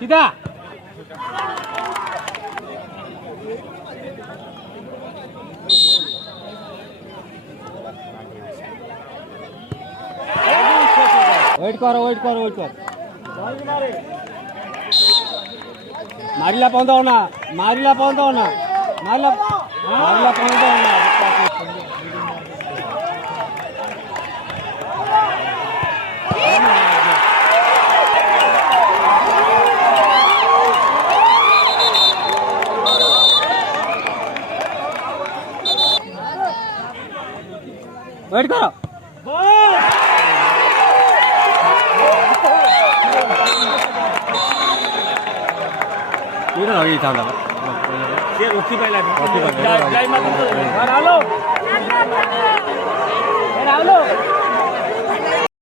सीधा वेट कर मारिला पहुंचाओ ना मारिला पहुंचाओ ना वेट करो ये था ये रोटी पहला जय माता दी रावलो